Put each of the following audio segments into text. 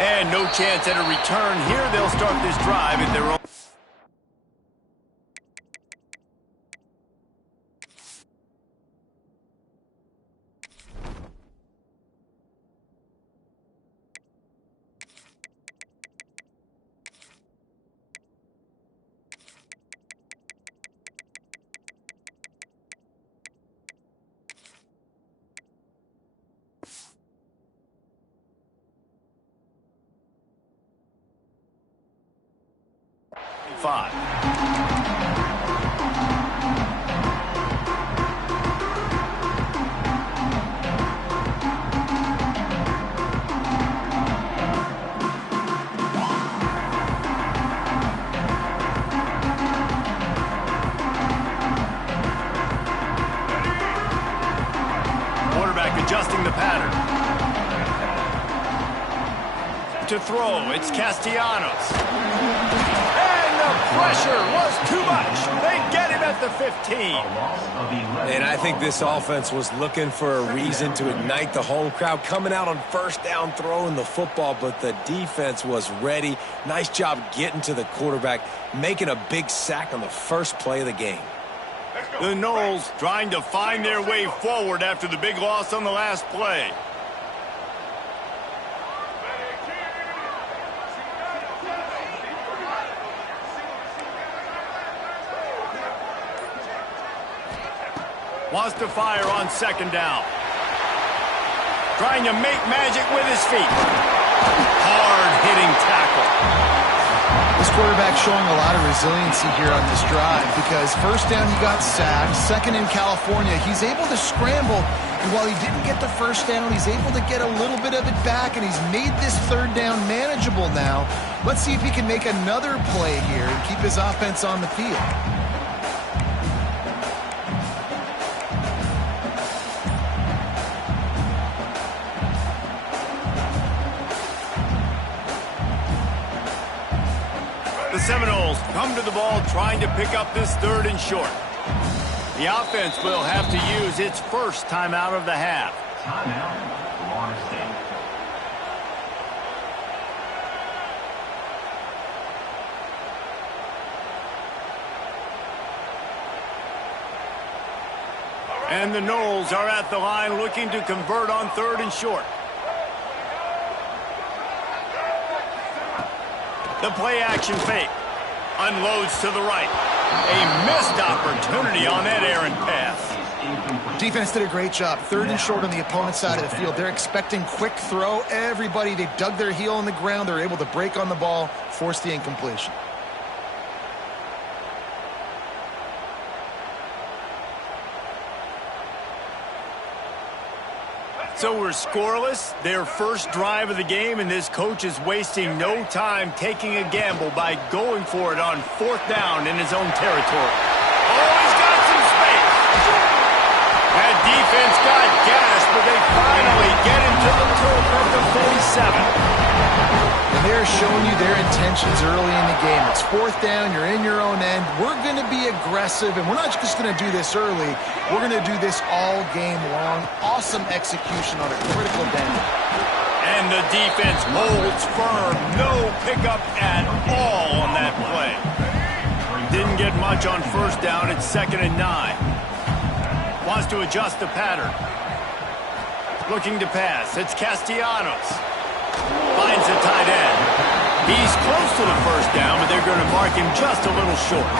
And no chance at a return here. They'll start this drive at their own. Five. Quarterback adjusting the pattern. To throw, it's Castellanos. Pressure was too much. They get him at the 15. And I think this offense was looking for a reason to ignite the home crowd, coming out on first down, throwing the football, but the defense was ready. Nice job getting to the quarterback, making a big sack on the first play of the game. The Noles trying to find their way forward after the big loss on the last play. Wants to fire on second down. Trying to make magic with his feet. Hard-hitting tackle. This quarterback showing a lot of resiliency here on this drive because first down he got sacked, second in California. He's able to scramble, and while he didn't get the first down, he's able to get a little bit of it back, and he's made this third down manageable now. Let's see if he can make another play here and keep his offense on the field. The Seminoles come to the ball trying to pick up this third and short. The offense will have to use its first timeout of the half. Timeout, Florida State. And the Noles are at the line looking to convert on third and short. The play action fake. Unloads to the right. A missed opportunity on that errant pass. Defense did a great job. Third and short on the opponent's side of the field. They're expecting quick throw. Everybody, they dug their heel on the ground. They're able to break on the ball, force the incompletion. So we're scoreless, their first drive of the game, and this coach is wasting no time taking a gamble by going for it on fourth down in his own territory. Oh, he's got some space. That defense got gas, but they finally get into the turf at the 47. And they're showing you their intentions early in the game. It's fourth down, you're in your own end. We're going to be aggressive, and we're not just going to do this early. We're going to do this all game long. Awesome execution on a critical down. And the defense holds firm. No pickup at all on that play. Didn't get much on first down. It's 2nd and 9. Wants to adjust the pattern. Looking to pass. It's Castellanos. Finds the tight end. He's close to the first down, but they're going to mark him just a little short.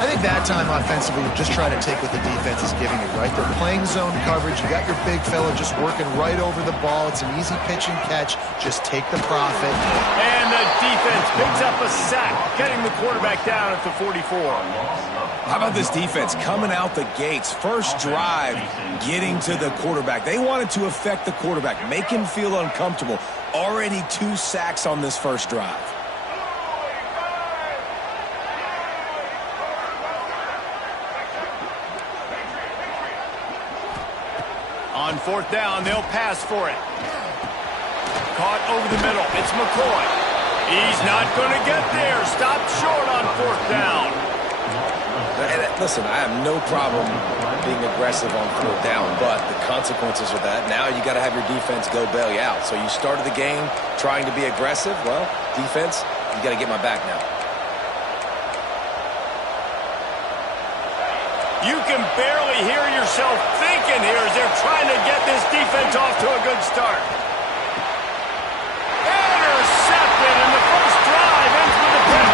I think that time offensively, you just try to take what the defense is giving you, right? They're playing zone coverage. You got your big fella just working right over the ball. It's an easy pitch and catch. Just take the profit. And the defense picks up a sack, getting the quarterback down at the 44. How about this defense coming out the gates? First drive, getting to the quarterback. They wanted to affect the quarterback, make him feel uncomfortable. Already 2 sacks on this first drive. On fourth down, they'll pass for it. Caught over the middle. It's McCoy. He's not going to get there. Stopped short on fourth down. And listen, I have no problem being aggressive on fourth down, but the consequences of that, now you got to have your defense go bail you out. So you started the game trying to be aggressive. Well, defense, you got to get my back now. You can barely hear yourself thinking here as they're trying to get this defense off to a good start. Intercepted, and the first drive ends with a pick.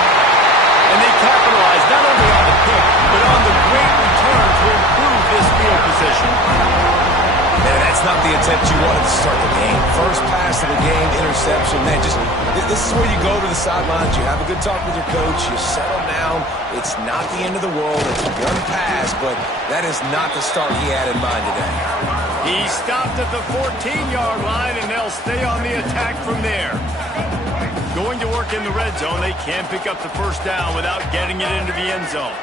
And they capitalize not only on the pick, but on the great return to improve this field position. Man, that's not the attempt you wanted to start the game. First pass of the game, interception. Man, this is where you go to the sidelines. You have a good talk with your coach. You settle down. It's not the end of the world. It's one pass, but that is not the start he had in mind today. He stopped at the 14-yard line, and they'll stay on the attack from there. Going to work in the red zone, they can pick up the first down without getting it into the end zone.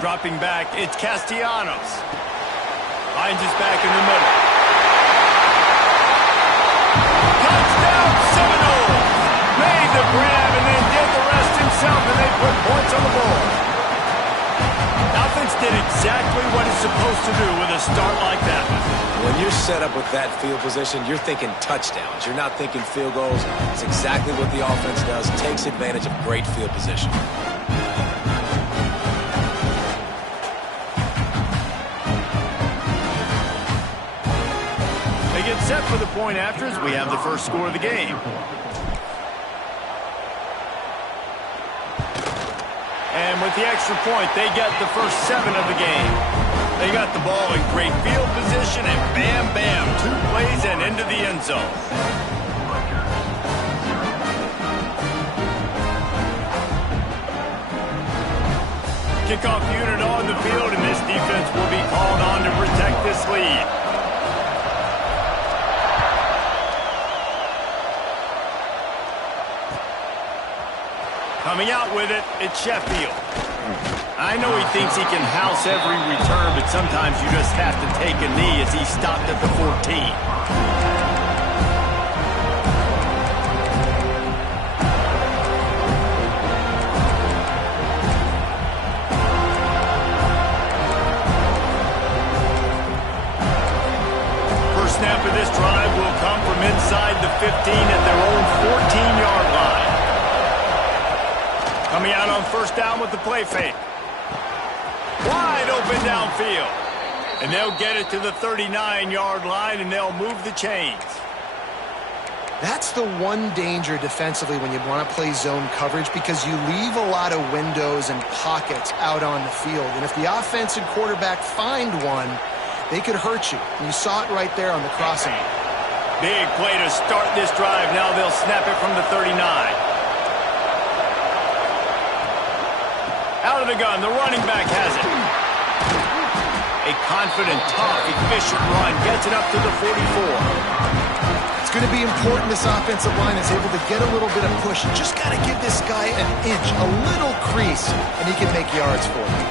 Dropping back, it's Castellanos. Finds his back in the middle. Touchdown Seminoles! Made the grab and then did the rest himself, and they put points on the board. Offense did exactly what it's supposed to do with a start like that. When you're set up with that field position, you're thinking touchdowns. You're not thinking field goals. It's exactly what the offense does. Takes advantage of great field position. They get set for the point after as we have the first score of the game. And with the extra point, they get the first 7 of the game. They got the ball in great field position, and bam, bam, 2 plays and into the end zone. Kickoff unit on the field, and this defense will be called on to protect this lead. Coming out with it, it's Sheffield. I know he thinks he can house every return, but sometimes you just have to take a knee as he stopped at the 14. Snap of this drive will come from inside the 15 at their own 14-yard line. Coming out on first down with the play fake. Wide open downfield. And they'll get it to the 39-yard line, and they'll move the chains. That's the one danger defensively when you want to play zone coverage, because you leave a lot of windows and pockets out on the field. And if the offensive quarterback find one, they could hurt you. And you saw it right there on the crossing. Big play to start this drive. Now they'll snap it from the 39. Out of the gun, the running back has it. A confident, tough, efficient run gets it up to the 44. It's going to be important this offensive line is able to get a little bit of push. You just got to give this guy an inch, a little crease, and he can make yards for you.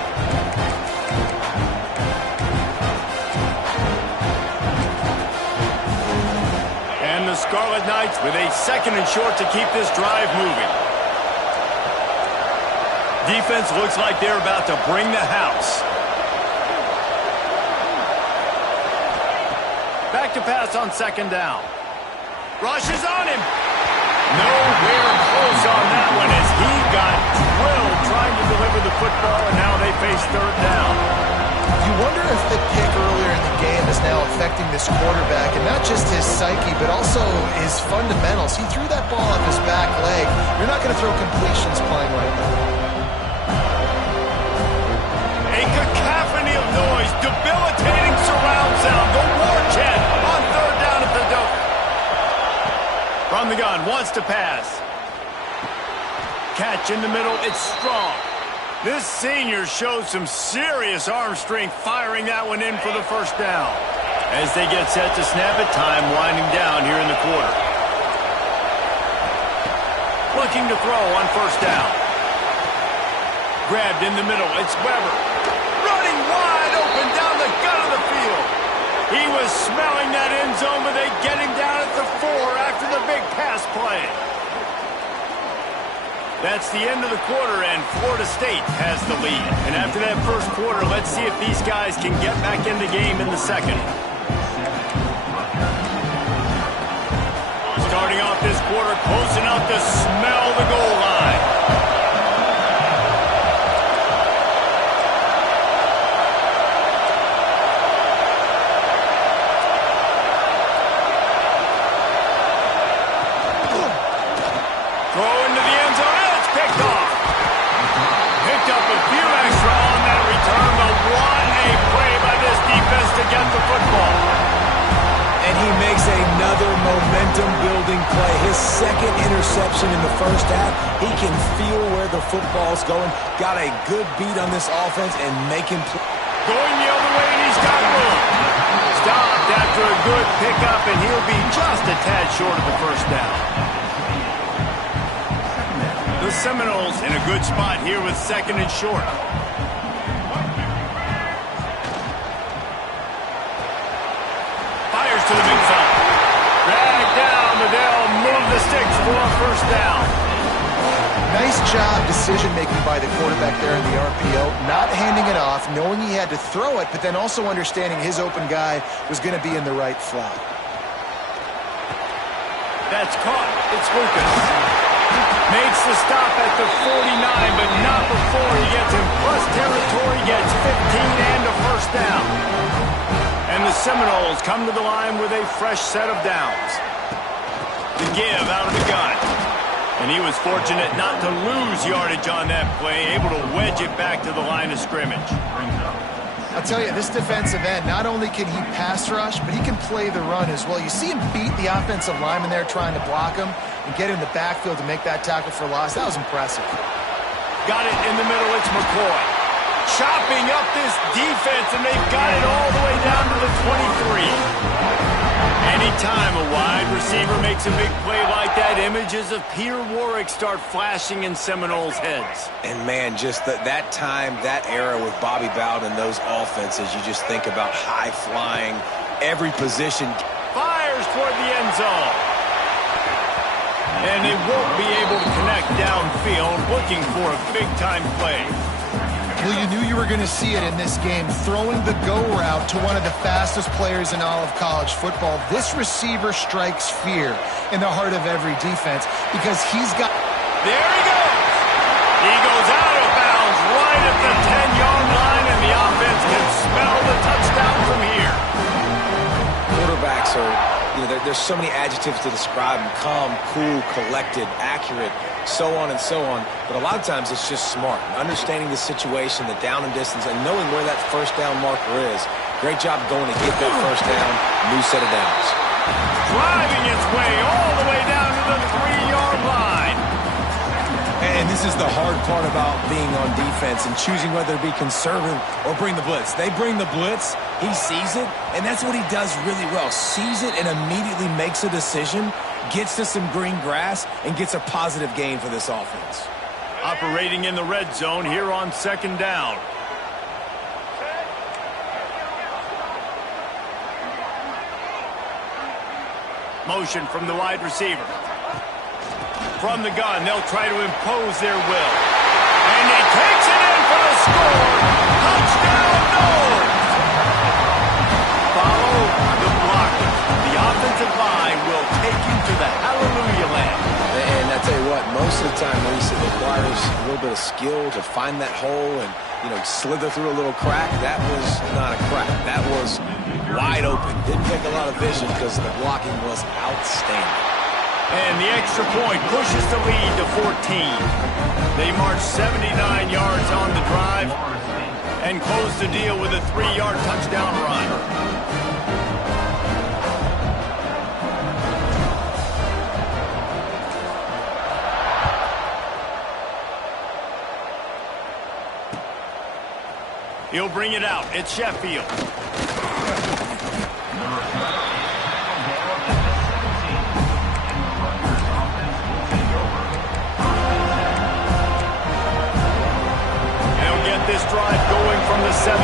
And the Scarlet Knights with a 2nd and short to keep this drive moving. Defense looks like they're about to bring the house. Back to pass on 2nd down. Rushes on him. Nowhere close on that one as he got drilled trying to deliver the football, and now they face 3rd down. You wonder if the pick earlier in the game is now affecting this quarterback, and not just his psyche, but also his fundamentals. He threw that ball off his back leg. You're not going to throw completions playing like that. A cacophony of noise, debilitating surround sound, the war chant on 3rd down at the dope. From the gun, wants to pass. Catch in the middle, it's strong. This senior shows some serious arm strength firing that one in for the first down. As they get set to snap it, time winding down here in the quarter. Looking to throw on first down. Grabbed in the middle, it's Weber. Running wide open down the gut of the field. He was smelling that end zone, but they get him down at the after the big pass play. That's the end of the quarter, and Florida State has the lead. And after that first quarter, let's see if these guys can get back in the game in the second. Starting off this quarter, close enough to smell the goal line. Throw into the end zone, and it's picked off. Picked up a few extra on that return, but what a play by this defense to get the football. And he makes another momentum-building play. His second interception in the first half. He can feel where the football's going. Got a good beat on this offense and making play. Going the other way, and he's got room. Stopped after a good pickup, and he'll be just a tad short of the first down. The Seminoles in a good spot here with second and short. Fires to the big zone. Dragged down, but they'll move the sticks for a first down. Nice job decision-making by the quarterback there in the RPO, not handing it off, knowing he had to throw it, but then also understanding his open guy was going to be in the right flat. That's caught. It's Lucas. Makes the stop at the 49, but not before he gets in plus territory, gets 15 and a first down. And the Seminoles come to the line with a fresh set of downs. The give out of the gun. And he was fortunate not to lose yardage on that play, able to wedge it back to the line of scrimmage. I'll tell you, this defensive end, not only can he pass rush, but he can play the run as well. You see him beat the offensive lineman there trying to block him and get in the backfield to make that tackle for loss. That was impressive. Got it in the middle. It's McCoy. Chopping up this defense, and they've got it all the way down to the 23. Anytime a wide receiver makes a big play like that, images of Peter Warrick start flashing in Seminoles' heads. And, man, just that time, that era with Bobby Bowden and those offenses, you just think about high-flying, every position. Fires toward the end zone. And they won't be able to connect downfield, looking for a big-time play. Well, you knew you were going to see it in this game, throwing the go route to one of the fastest players in all of college football. This receiver strikes fear in the heart of every defense because he's got... There he goes! He goes out of bounds right at the 10-yard line, and the offense can smell the touchdown from here. Quarterbacks are, there's so many adjectives to describe them. Calm, cool, collected, accurate, so on and so on. But a lot of times it's just smart. Understanding the situation, the down and distance, and knowing where that first down marker is. Great job going to get that first down. New set of downs. Driving its way all the way down to the 3-yard line. And this is the hard part about being on defense and choosing whether to be conservative or bring the blitz. They bring the blitz, he sees it, and that's what he does really well. Sees it and immediately makes a decision, gets to some green grass, and gets a positive gain for this offense. Operating in the red zone here on second down. Motion from the wide receiver. From the gun, they'll try to impose their will. And he takes it in for the score. Touchdown, Noles! Follow the blocker. The offensive line will take you to the hallelujah land. And I tell you what, most of the time, Lisa, it requires a little bit of skill to find that hole and, slither through a little crack. That was not a crack. That was wide open. Didn't take a lot of vision because the blocking was outstanding. And the extra point pushes the lead to 14. They march 79 yards on the drive and close the deal with a 3-yard touchdown run. He'll bring it out. It's Sheffield. This drive going from the 17.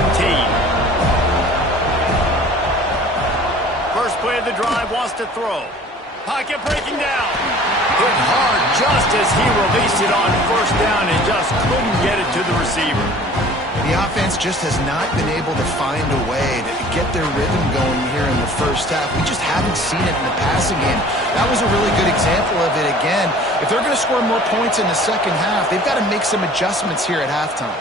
First play of the drive, wants to throw. Pocket breaking down. Hit hard just as he released it on first down and just couldn't get it to the receiver. The offense just has not been able to find a way to get their rhythm going here in the first half. We just haven't seen it in the passing game. That was a really good example of it again. If they're going to score more points in the second half, they've got to make some adjustments here at halftime.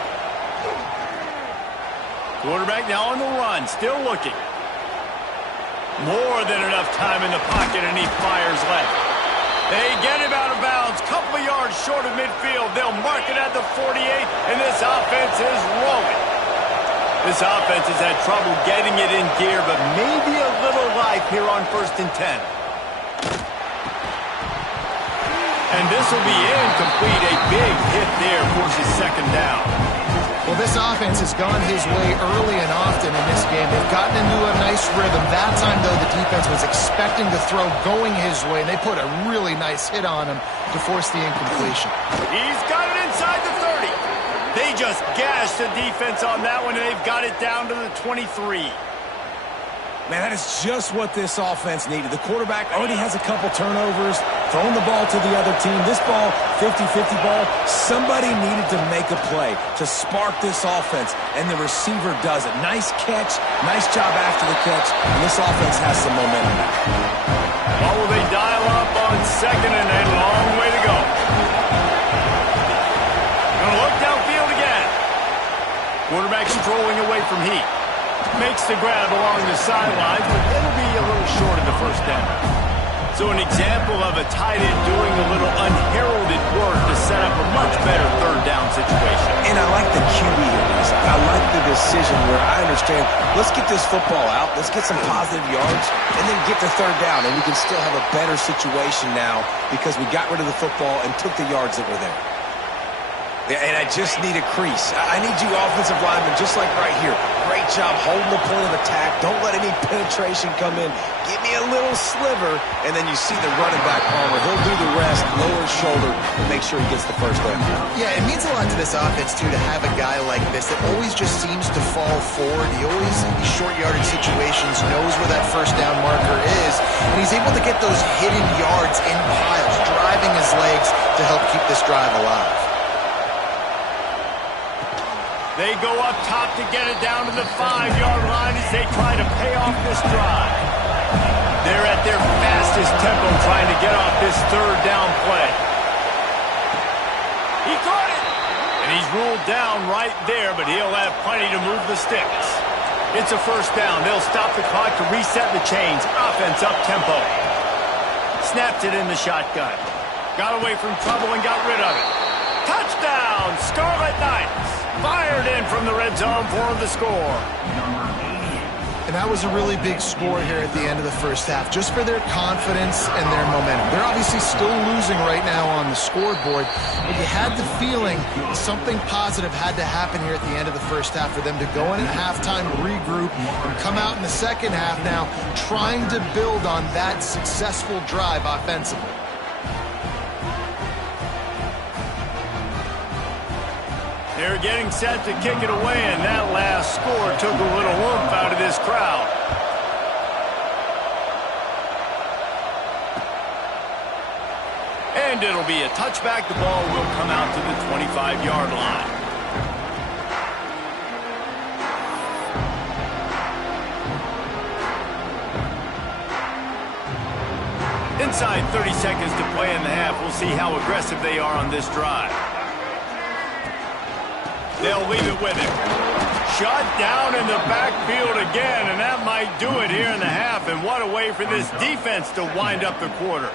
Quarterback now on the run, still looking. More than enough time in the pocket, and he fires left. They get him out of bounds, couple of yards short of midfield. They'll mark it at the 48, and this offense is rolling. This offense has had trouble getting it in gear, but maybe a little life here on 1st and 10. And this will be incomplete. A big hit there forces 2nd down. Well, this offense has gone his way early and often in this game. They've gotten into a nice rhythm. That time, though, the defense was expecting the throw going his way, and they put a really nice hit on him to force the incompletion. He's got it inside the 30. They just gashed the defense on that one, and they've got it down to the 23. Man, that is just what this offense needed. The quarterback already has a couple turnovers, throwing the ball to the other team. This ball, 50-50 ball, somebody needed to make a play to spark this offense, and the receiver does it. Nice catch, nice job after the catch, and this offense has some momentum now. What will they dial up on 2nd and a long way to go? Gonna look downfield again. Quarterback strolling away from heat. Makes the grab along the sidelines, but it'll be a little short of the 1st down. So an example of a tight end doing a little unheralded work to set up a much better 3rd down situation. And I like the QB here, Lisa. I like the decision where I understand, let's get this football out, let's get some positive yards, and then get the 3rd down, and we can still have a better situation now because we got rid of the football and took the yards that were there. And I just need a crease. I need you offensive linemen, just like right here. Great job holding the point of attack. Don't let any penetration come in. Give me a little sliver, and then you see the running back, Palmer. He'll do the rest, lower his shoulder, and make sure he gets the 1st down. Yeah, it means a lot to this offense, too, to have a guy like this that always just seems to fall forward. He always, in these short yardage situations, knows where that 1st down marker is, and he's able to get those hidden yards in piles, driving his legs to help keep this drive alive. They go up top to get it down to the 5-yard line as they try to pay off this drive. They're at their fastest tempo trying to get off this 3rd down play. He caught it! And he's ruled down right there, but he'll have plenty to move the sticks. It's a 1st down. They'll stop the clock to reset the chains. Offense up tempo. Snapped it in the shotgun. Got away from trouble and got rid of it. Touchdown, Scarlet Knights! Fired in from the red zone for the score. And that was a really big score here at the end of the 1st half, just for their confidence and their momentum. They're obviously still losing right now on the scoreboard, but you had the feeling something positive had to happen here at the end of the 1st half for them to go in at halftime, regroup, and come out in the 2nd half now trying to build on that successful drive offensively. They're getting set to kick it away, and that last score took a little oomph out of this crowd. And it'll be a touchback. The ball will come out to the 25-yard line. Inside 30 seconds to play in the half. We'll see how aggressive they are on this drive. They'll leave it with him. Shut down in the backfield again, and that might do it here in the half. And what a way for this defense to wind up the quarter.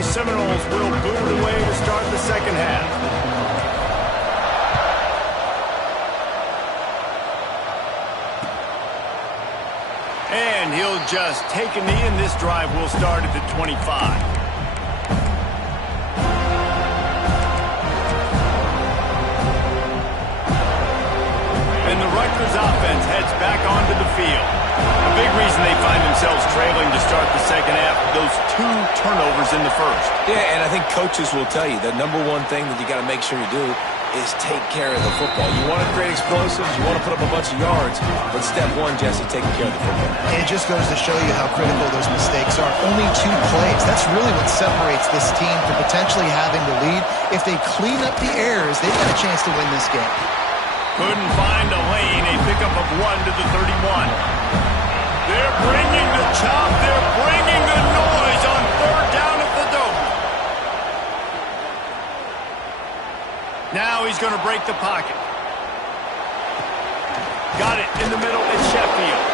Seminoles will boot it away to start the 2nd half. And he'll just take a knee, and this drive will start at the 25. And the Rutgers offense heads back onto the field. A big reason they find themselves trailing to start the second half, those 2 turnovers in the first. Yeah, and I think coaches will tell you the number one thing that you got to make sure you do is take care of the football. You want to create explosives, you want to put up a bunch of yards, but step one, Jesse, taking care of the football. And it just goes to show you how critical those mistakes are. Only 2 plays. That's really what separates this team from potentially having the lead. If they clean up the errors, they've got a chance to win this game. Couldn't find a lane, a pickup of 1 to the 31. They're bringing the chop, they're bringing the noise on 3rd down at the Dome. Now he's going to break the pocket. Got it in the middle at Sheffield.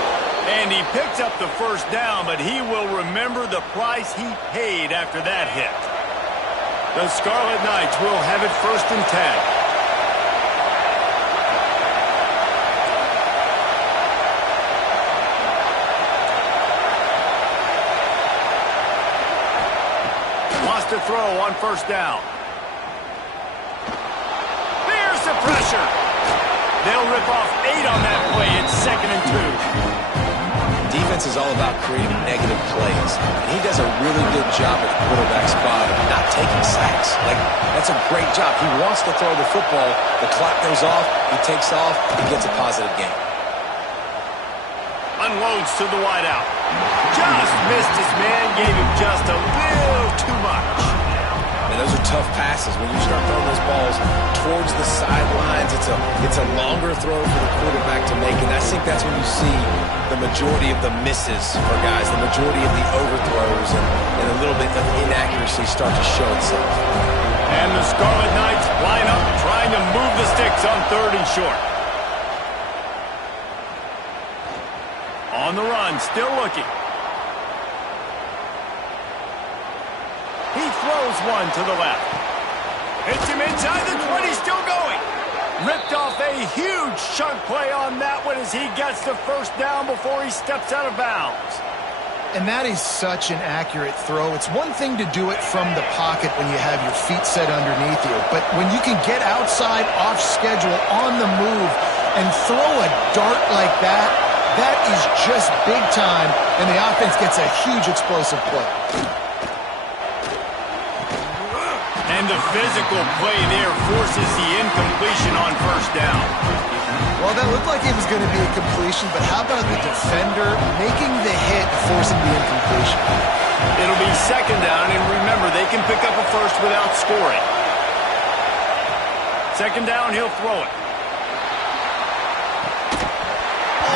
And he picks up the 1st down, but he will remember the price he paid after that hit. The Scarlet Knights will have it 1st and 10. Wants to throw on 1st down. There's the pressure. They'll rip off 8 on that play. It's 2nd and 2. Defense is all about creating negative plays. And he does a really good job at the quarterback spot of not taking sacks. Like, that's a great job. He wants to throw the football. The clock goes off. He takes off. He gets a positive gain. Unloads to the wideout. Just missed his man. Gave him just a little too much. And those are tough passes. When you start throwing those balls towards the sidelines, it's a longer throw for the quarterback to make. And I think that's when you see the majority of the misses for guys, the majority of the overthrows, and a little bit of inaccuracy start to show itself. And the Scarlet Knights line up, trying to move the sticks on 3rd and short. On the run, still looking. He throws one to the left. Hits him inside the 20, still going. Ripped off a huge chunk play on that one as he gets the 1st down before he steps out of bounds. And that is such an accurate throw. It's one thing to do it from the pocket when you have your feet set underneath you, but when you can get outside, off schedule, on the move, and throw a dart like that, that is just big time, and the offense gets a huge explosive play. And the physical play there forces the incompletion on 1st down. Well, that looked like it was going to be a completion, but how about the defender making the hit, forcing the incompletion? It'll be 2nd down, and remember, they can pick up a 1st without scoring. 2nd down, he'll throw it.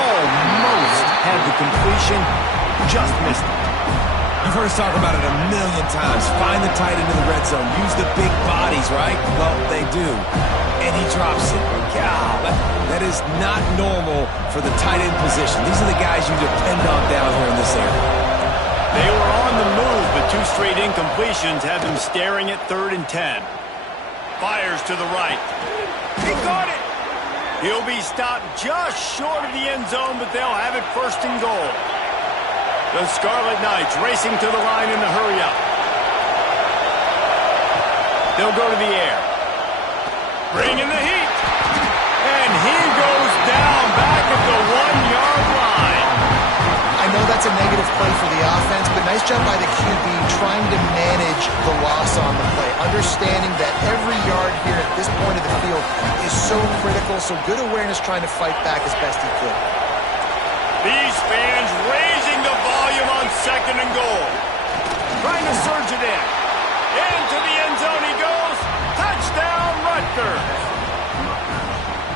Almost had the completion, just missed it. You've heard us talk about it a million times. Find the tight end in the red zone. Use the big bodies, right? Well, they do. And he drops it. God, that is not normal for the tight end position. These are the guys you depend on down here in this area. They were on the move, but 2 straight incompletions have them staring at 3rd and 10. Fires to the right. He got it! He'll be stopped just short of the end zone, but they'll have it 1st and goal. The Scarlet Knights racing to the line in the hurry-up. They'll go to the air. Bringing the heat. And he goes down back at the 1-yard line. I know that's a negative play for the offense, but nice job by the QB trying to manage the loss on the play, understanding that every yard here at this point of the field is so critical, so good awareness trying to fight back as best he could. These fans raising the volume on 2nd and goal. Trying to surge it in. Into the end zone he goes. Touchdown, Rutgers.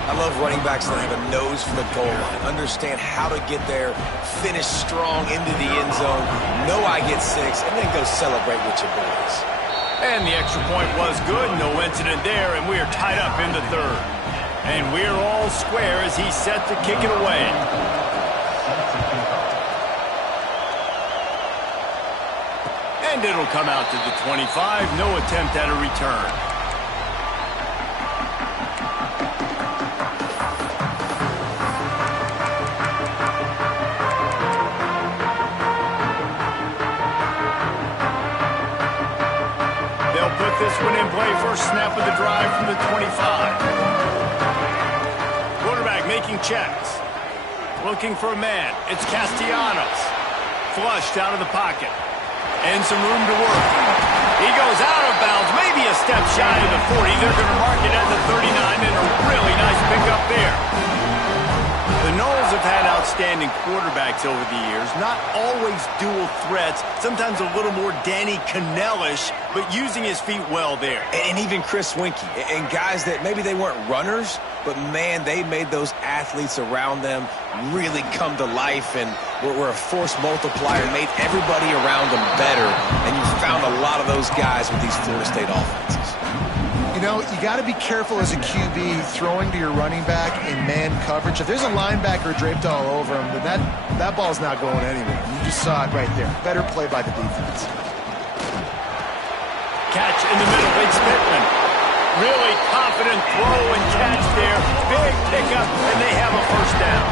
I love running backs that have a nose for the goal line. Understand how to get there, finish strong into the end zone, know I get 6, and then go celebrate with your boys. And the extra point was good. No incident there, and we are tied up in the 3rd. And we're all square as he's set to kick it away. And it'll come out to the 25. No attempt at a return. They'll put this one in play. First snap of the drive from the 25. Quarterback making checks. Looking for a man. It's Castellanos. Flushed out of the pocket. And some room to work. He goes out of bounds, maybe a step shy of the 40. They're going to mark it at the 39, and a really nice pickup there. The Noles have had outstanding quarterbacks over the years. Not always dual threats. Sometimes a little more Danny Cannell-ish, but using his feet well there. And even Chris Winkie. And guys that maybe they weren't runners, but, man, they made those athletes around them really come to life and were a force multiplier, made everybody around them better. And you found a lot of those guys with these Florida State offenses. You know, you got to be careful as a QB throwing to your running back in man coverage. If there's a linebacker draped all over him, then that ball's not going anywhere. You just saw it right there. Better play by the defense. Catch in the middle. It's Pittman. Really confident throw and catch there. Big pickup, and they have a first down.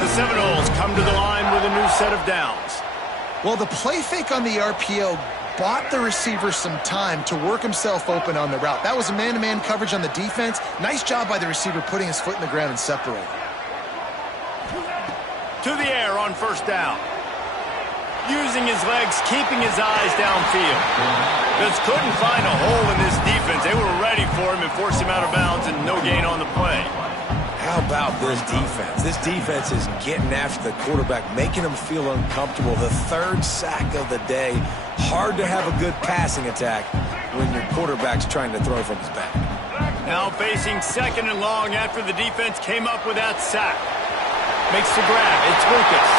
The Seminoles come to the line with a new set of downs. Well, the play fake on the RPO bought the receiver some time to work himself open on the route. That was a man-to-man coverage on the defense. Nice job by the receiver putting his foot in the ground and separating. To the air on first down. Using his legs, keeping his eyes downfield. Just couldn't find a hole in this defense. They were ready for him and forced him out of bounds, and no gain on the play. How about this defense? This defense is getting after the quarterback, making him feel uncomfortable. The third sack of the day. Hard to have a good passing attack when your quarterback's trying to throw from his back. Now facing second and long after the defense came up with that sack. Makes the grab. It's Lucas.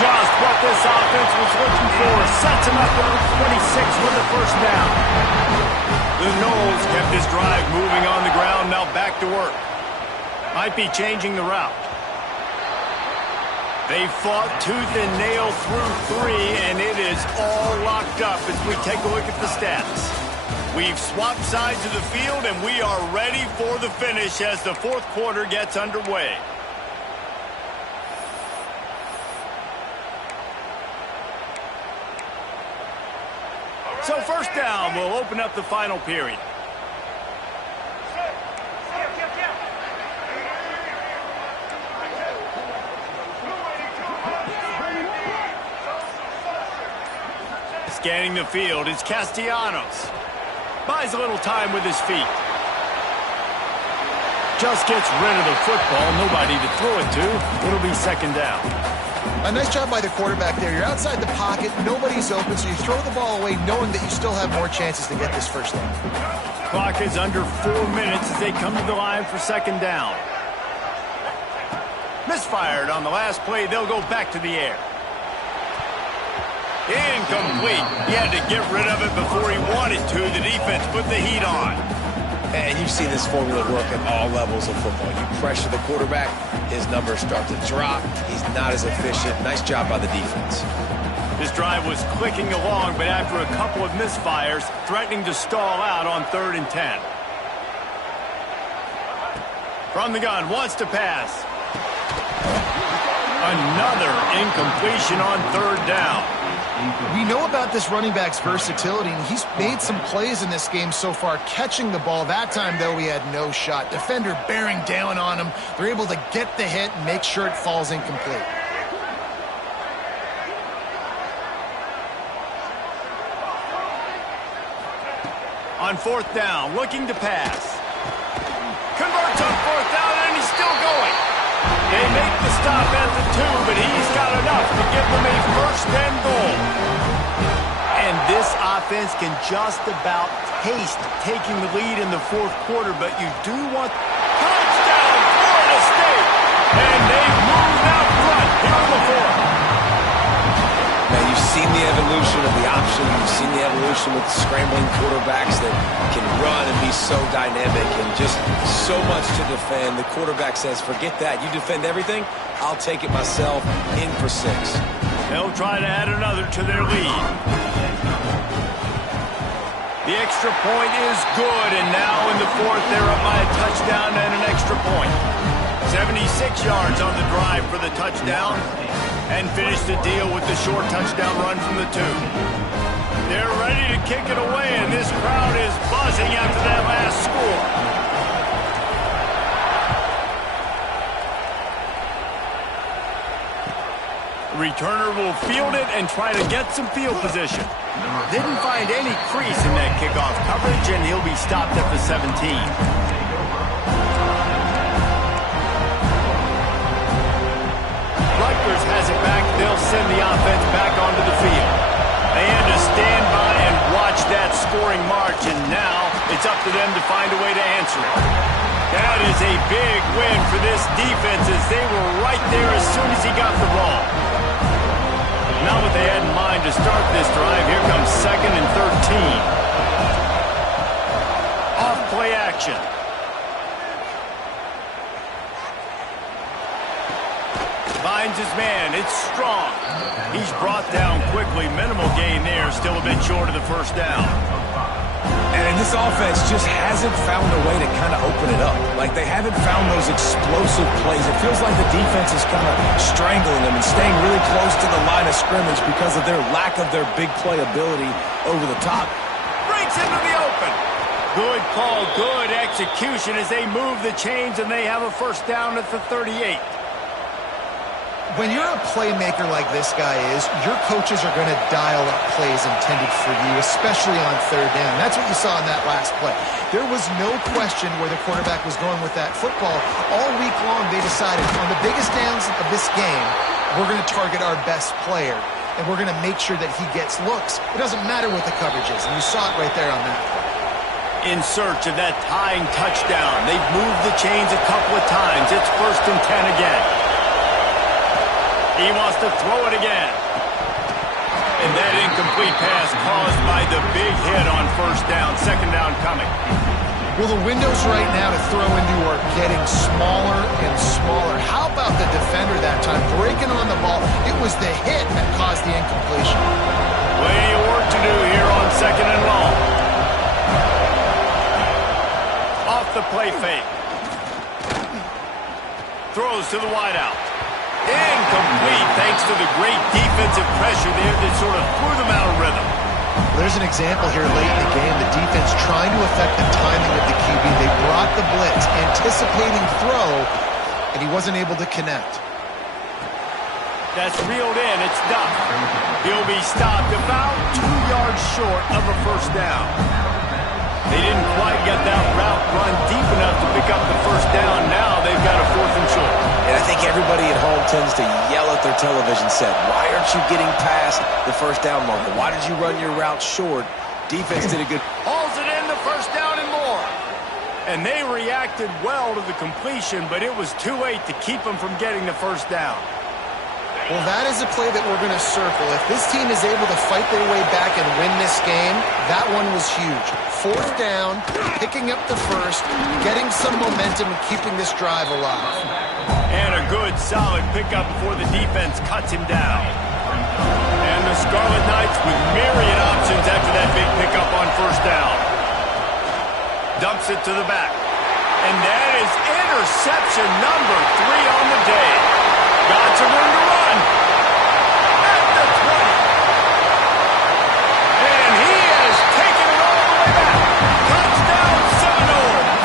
Just what this offense was looking for. Sets him up at 26 with the first down. The Noles kept this drive moving on the ground. Now back to work. Might be changing the route. They fought tooth and nail through 3, and it is all locked up as we take a look at the stats. We've swapped sides of the field, and we are ready for the finish as the fourth quarter gets underway. So first down will open up the final period. Scanning the field is Castellanos. Buys a little time with his feet. Just gets rid of the football. Nobody to throw it to. It'll be second down. A nice job by the quarterback there. You're outside the pocket. Nobody's open, so you throw the ball away knowing that you still have more chances to get this first down. Clock is under 4 minutes as they come to the line for second down. Misfired on the last play. They'll go back to the air. Incomplete. He had to get rid of it before he wanted to. The defense put the heat on. And you've seen this formula work at all levels of football. You pressure the quarterback, his numbers start to drop. He's not as efficient. Nice job by the defense. This drive was clicking along, but after a couple of misfires, threatening to stall out on 3rd and 10. From the gun, wants to pass. Another incompletion on 3rd down. We know about this running back's versatility, and he's made some plays in this game so far, catching the ball. That time, though, he had no shot. Defender bearing down on him. They're able to get the hit and make sure it falls incomplete. On 4th down, looking to pass. Converts on 4th down, and he's still going. They make the stop at the 2, but he's got enough to give them a first and goal. And this offense can just about taste taking the lead in the fourth quarter, but you do want touchdown Florida State. And they've moved out front here in the fourth. Now, you've seen the evolution of the option. You've seen the evolution with scrambling quarterbacks that can run and be so dynamic and just so much to defend. The quarterback says, forget that. You defend everything, I'll take it myself in for 6. They'll try to add another to their lead. The extra point is good, and now in the fourth, they're up by a touchdown and an extra point. 76 yards on the drive for the touchdown, and finish the deal with the short touchdown run from the 2. They're ready to kick it away, and this crowd is buzzing after that last score. Returner will field it and try to get some field position. Didn't find any crease in that kickoff coverage, and he'll be stopped at the 17. Rutgers has it back. They'll send the offense back onto the field. They had to stand by and watch that scoring march, and now it's up to them to find a way to answer it. That is a big win for this defense as they were right there as soon as he got the ball. Not what they had in mind to start this drive. Here comes 2nd and 13. Off play action. Finds his man. It's Strong. He's brought down quickly. Minimal gain there. Still a bit short of the first down. And this offense just hasn't found a way to kind of open it up. Like, they haven't found those explosive plays. It feels like the defense is kind of strangling them and staying really close to the line of scrimmage because of their lack of their big play ability over the top. Breaks into the open. Good call, good execution as they move the chains, and they have a first down at the 38. When you're a playmaker like this guy is, your coaches are going to dial up plays intended for you, especially on 3rd down. That's what you saw in that last play. There was no question where the quarterback was going with that football. All week long, they decided on the biggest downs of this game, we're going to target our best player, and we're going to make sure that he gets looks. It doesn't matter what the coverage is, and you saw it right there on that play. In search of that tying touchdown. They've moved the chains a couple of times. It's 1st and 10 again. He wants to throw it again. And that incomplete pass caused by the big hit on 1st down. 2nd down coming. Well, the windows right now to throw into are getting smaller and smaller. How about the defender that time breaking on the ball? It was the hit that caused the incompletion. Plenty of work to do here on 2nd and long. Off the play fake. Throws to the wideout. Incomplete thanks to the great defensive pressure there that sort of threw them out of rhythm. Well, there's an example here late in the game. The defense trying to affect the timing of the QB. They brought the blitz, anticipating throw, and he wasn't able to connect. That's reeled in. It's Duck. He'll be stopped about 2 yards short of a first down. They didn't quite get that route run deep enough to pick up the first down. Now they've got a 4th and short. And I think everybody at home tends to yell at their television set, why aren't you getting past the first down marker? Why did you run your route short? Defense did a good... Hauls it in, the first down and more. And they reacted well to the completion, but it was too late to keep them from getting the first down. Well, that is a play that we're going to circle. If this team is able to fight their way back and win this game, that one was huge. 4th down, picking up the first, getting some momentum and keeping this drive alive. And a good, solid pickup before the defense cuts him down. And the Scarlet Knights with myriad options after that big pickup on first down. Dumps it to the back. And that is interception number 3 on the day. Got some room to run. At the 20. And he has taken it all the way back. Touchdown Seminoles.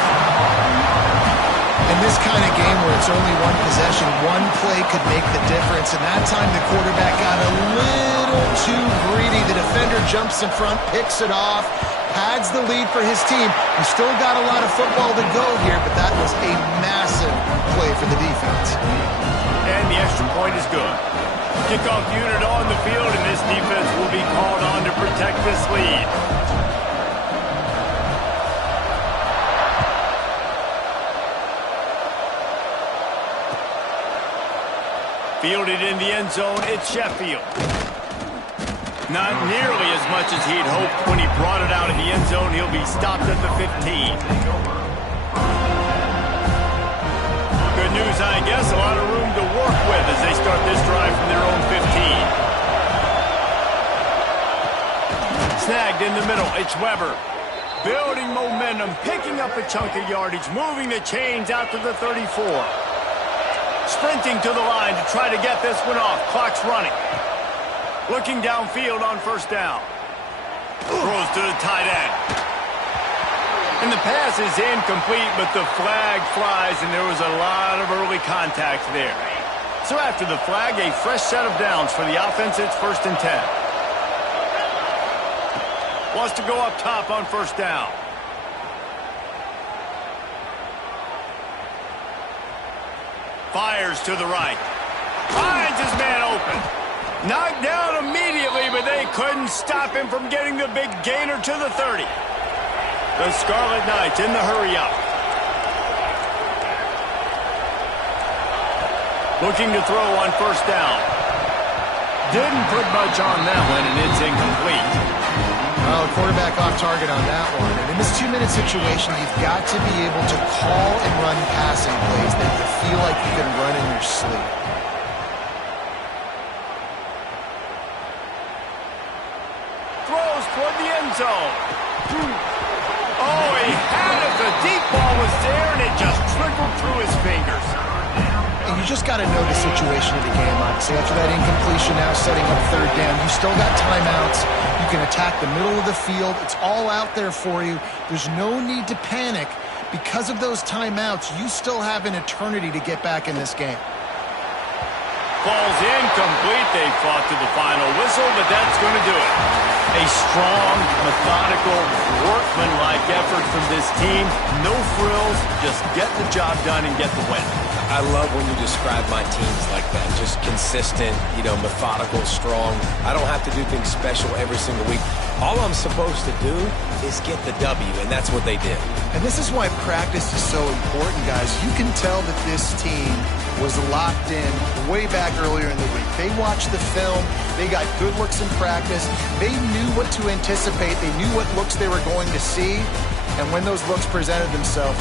In this kind of game where it's only one possession, one play could make the difference. And that time the quarterback got a little too greedy. The defender jumps in front, picks it off, pads the lead for his team. He's still got a lot of football to go here, but that was a massive play for the defense. And the extra point is good. Kickoff unit on the field, and this defense will be called on to protect this lead. Fielded in the end zone, it's Sheffield. Not nearly as much as he'd hoped when he brought it out in the end zone. He'll be stopped at the 15. Good news, I guess. A lot of room to work with as they start this drive from their own 15. Snagged in the middle. It's Weber. Building momentum, picking up a chunk of yardage, moving the chains out to the 34. Sprinting to the line to try to get this one off. Clock's running. Looking downfield on first down. Throws to the tight end. And the pass is incomplete, but the flag flies, and there was a lot of early contact there. So after the flag, a fresh set of downs for the offense. It's 1st and 10. Wants to go up top on 1st down. Fires to the right. Finds his man open. Knocked down immediately, but they couldn't stop him from getting the big gainer to the 30. The Scarlet Knights in the hurry-up. Looking to throw on 1st down. Didn't put much on that one, and it's incomplete. Well, the quarterback off target on that one. And in this 2-minute situation, you've got to be able to call and run passing plays that you feel like you can run in your sleep. Throws toward the end zone. Oh, he had it. The deep ball was there, and it just trickled through his fingers. And you just got to know the situation of the game, obviously. After that incompletion, now setting up 3rd down. You still got timeouts. You can attack the middle of the field. It's all out there for you. There's no need to panic. Because of those timeouts, you still have an eternity to get back in this game. Ball's incomplete. They fought to the final whistle, but that's going to do it. A strong, methodical, workmanlike effort from this team. No frills, just get the job done and get the win. I love when you describe my teams like that. Just consistent, methodical, strong. I don't have to do things special every single week. All I'm supposed to do is get the W, and that's what they did. And this is why practice is so important, guys. You can tell that this team was locked in way back earlier in the week. They watched the film. They got good looks in practice. They knew what to anticipate. They knew what looks they were going to see. And when those looks presented themselves,